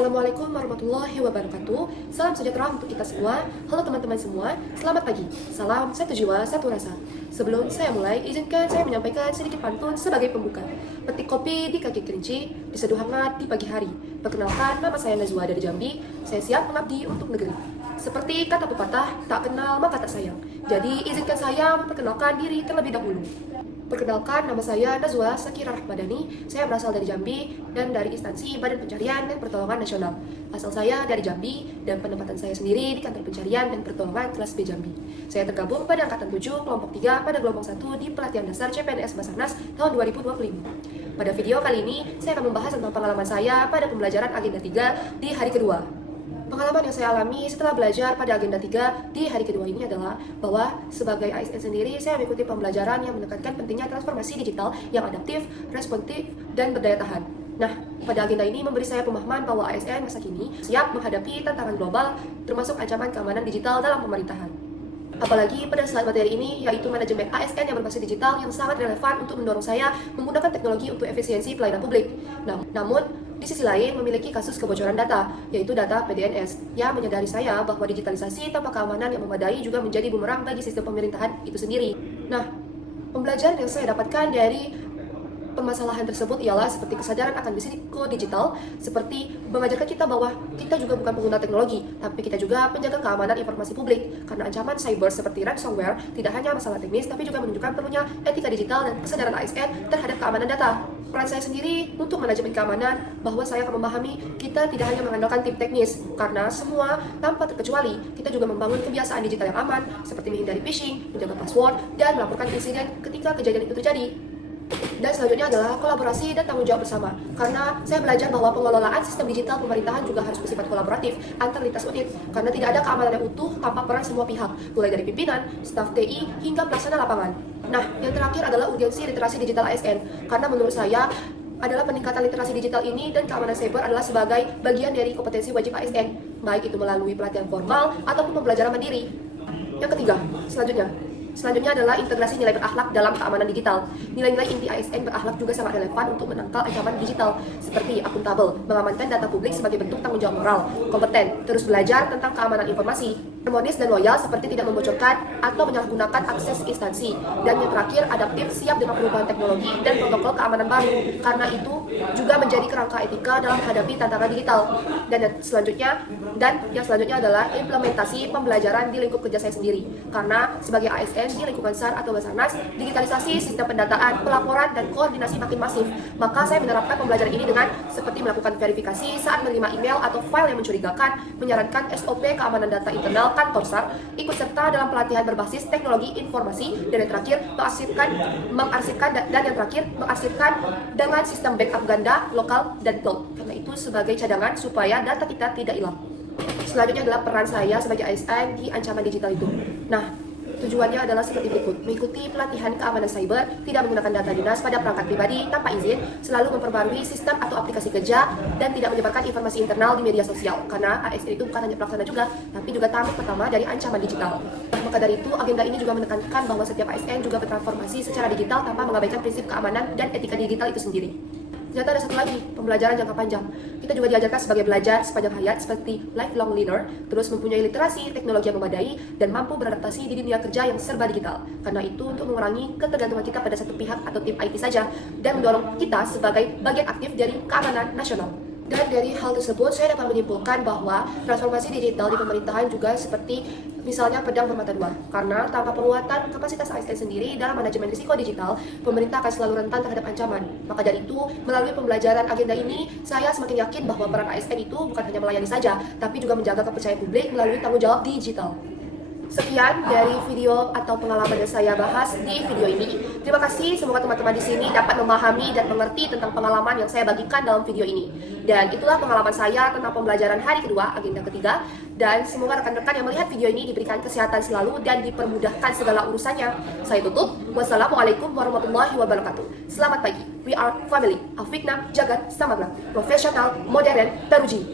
Assalamualaikum warahmatullahi wabarakatuh. Salam sejahtera untuk kita semua. Halo teman-teman semua, selamat pagi. Salam satu jiwa, satu rasa. Sebelum saya mulai, izinkan saya menyampaikan sedikit pantun sebagai pembuka. Petik kopi di kaki kelinci, diseduh hangat di pagi hari. Perkenalkan, nama saya Nazwa dari Jambi. Saya siap mengabdi untuk negeri. Seperti kata pepatah, tak kenal maka tak sayang. Jadi izinkan saya memperkenalkan diri terlebih dahulu. Perkenalkan, nama saya Nazwa Sakira Rahmadani. Saya berasal dari Jambi dan dari instansi Badan Pencarian dan Pertolongan Nasional. Asal saya dari Jambi dan penempatan saya sendiri di Kantor Pencarian dan Pertolongan kelas B Jambi. Saya tergabung pada Angkatan 7, kelompok 3 pada gelombang 1 di pelatihan dasar CPNS Basarnas tahun 2025. Pada video kali ini, saya akan membahas tentang pengalaman saya pada pembelajaran agenda 3 di hari kedua. Pengalaman yang saya alami setelah belajar pada agenda 3 di hari kedua ini adalah bahwa sebagai ASN sendiri, saya mengikuti pembelajaran yang menekankan pentingnya transformasi digital yang adaptif, responsif, dan berdaya tahan. Nah, pada agenda ini memberi saya pemahaman bahwa ASN masa kini siap menghadapi tantangan global, termasuk ancaman keamanan digital dalam pemerintahan. Apalagi pada saat materi ini, yaitu manajemen ASN yang berbasis digital yang sangat relevan untuk mendorong saya menggunakan teknologi untuk efisiensi pelayanan publik. Namun, di sisi lain memiliki kasus kebocoran data, yaitu data PDNS, yang menyadari saya bahwa digitalisasi tanpa keamanan yang memadai juga menjadi bumerang bagi sistem pemerintahan itu sendiri. Nah, pembelajaran yang saya dapatkan dari permasalahan tersebut ialah seperti kesadaran akan risiko digital, seperti mengajarkan kita bahwa kita juga bukan pengguna teknologi, tapi kita juga penjaga keamanan informasi publik. Karena ancaman cyber seperti ransomware tidak hanya masalah teknis, tapi juga menunjukkan perlunya etika digital dan kesadaran ASN terhadap keamanan data. Peran saya sendiri untuk manajemen keamanan, bahwa saya akan memahami kita tidak hanya mengandalkan tim teknis, karena semua tanpa terkecuali kita juga membangun kebiasaan digital yang aman, seperti menghindari phishing, menjaga password, dan melaporkan insiden ketika kejadian itu terjadi. Dan selanjutnya adalah kolaborasi dan tanggung jawab bersama. Karena saya belajar bahwa pengelolaan sistem digital pemerintahan juga harus bersifat kolaboratif antar lintas unit. Karena tidak ada keamanan yang utuh tanpa peran semua pihak, mulai dari pimpinan, staf TI, hingga pelaksana lapangan. Nah, yang terakhir adalah urgensi literasi digital ASN. Karena menurut saya adalah peningkatan literasi digital ini dan keamanan cyber adalah sebagai bagian dari kompetensi wajib ASN, baik itu melalui pelatihan formal ataupun pembelajaran mandiri. Yang ketiga, Selanjutnya adalah integrasi nilai berakhlak dalam keamanan digital. Nilai-nilai inti ASN berakhlak juga sangat relevan untuk menangkal ancaman digital, seperti akuntabel, mengamankan data publik sebagai bentuk tanggung jawab moral, kompeten, terus belajar tentang keamanan informasi, harmonis dan loyal seperti tidak membocorkan atau menyalahgunakan akses instansi, dan yang terakhir adaptif, siap dengan perubahan teknologi dan protokol keamanan baru. Karena itu juga menjadi kerangka etika dalam menghadapi tantangan digital. Dan yang selanjutnya adalah implementasi pembelajaran di lingkup kerja saya sendiri. Karena sebagai ASN di lingkungan SAR atau Basarnas, digitalisasi sistem pendataan, pelaporan, dan koordinasi makin masif. Maka saya menerapkan pembelajaran ini dengan seperti melakukan verifikasi saat menerima email atau file yang mencurigakan, menyarankan SOP keamanan data internal kantor SAR, ikut serta dalam pelatihan berbasis teknologi informasi, dan yang terakhir mengarsipkan dengan sistem backup ganda, lokal, dan cloud. Karena itu sebagai cadangan supaya data kita tidak hilang. Selanjutnya adalah peran saya sebagai ASN di ancaman digital itu. Nah, tujuannya adalah seperti berikut: mengikuti pelatihan keamanan cyber, tidak menggunakan data dinas pada perangkat pribadi tanpa izin, selalu memperbarui sistem atau aplikasi kerja, dan tidak menyebarkan informasi internal di media sosial. Karena ASN itu bukan hanya pelaksana juga, tapi juga tamu pertama dari ancaman digital. Maka dari itu, agenda ini juga menekankan bahwa setiap ASN juga bertransformasi secara digital tanpa mengabaikan prinsip keamanan dan etika digital itu sendiri. Ternyata ada satu lagi, pembelajaran jangka panjang. Kita juga diajarkan sebagai belajar sepanjang hayat seperti lifelong learner, terus mempunyai literasi teknologi yang memadai, dan mampu beradaptasi di dunia kerja yang serba digital. Karena itu untuk mengurangi ketergantungan kita pada satu pihak atau tim IT saja, dan mendorong kita sebagai bagian aktif dari keamanan nasional. Dan dari hal tersebut, saya dapat menyimpulkan bahwa transformasi digital di pemerintahan juga seperti misalnya pedang bermata dua. Karena tanpa penguatan kapasitas ASN sendiri dalam manajemen risiko digital, pemerintah akan selalu rentan terhadap ancaman. Maka dari itu, melalui pembelajaran agenda ini, saya semakin yakin bahwa peran ASN itu bukan hanya melayani saja, tapi juga menjaga kepercayaan publik melalui tanggung jawab digital. Sekian dari video atau pengalaman yang saya bahas di video ini. Terima kasih, semoga teman-teman di sini dapat memahami dan mengerti tentang pengalaman yang saya bagikan dalam video ini. Dan itulah pengalaman saya tentang pembelajaran hari kedua, agenda ketiga. Dan semoga rekan-rekan yang melihat video ini diberikan kesehatan selalu dan dipermudahkan segala urusannya. Saya tutup. Wassalamualaikum warahmatullahi wabarakatuh. Selamat pagi. We are family. Afikna Jagat Samagna. Profesional, modern, teruji.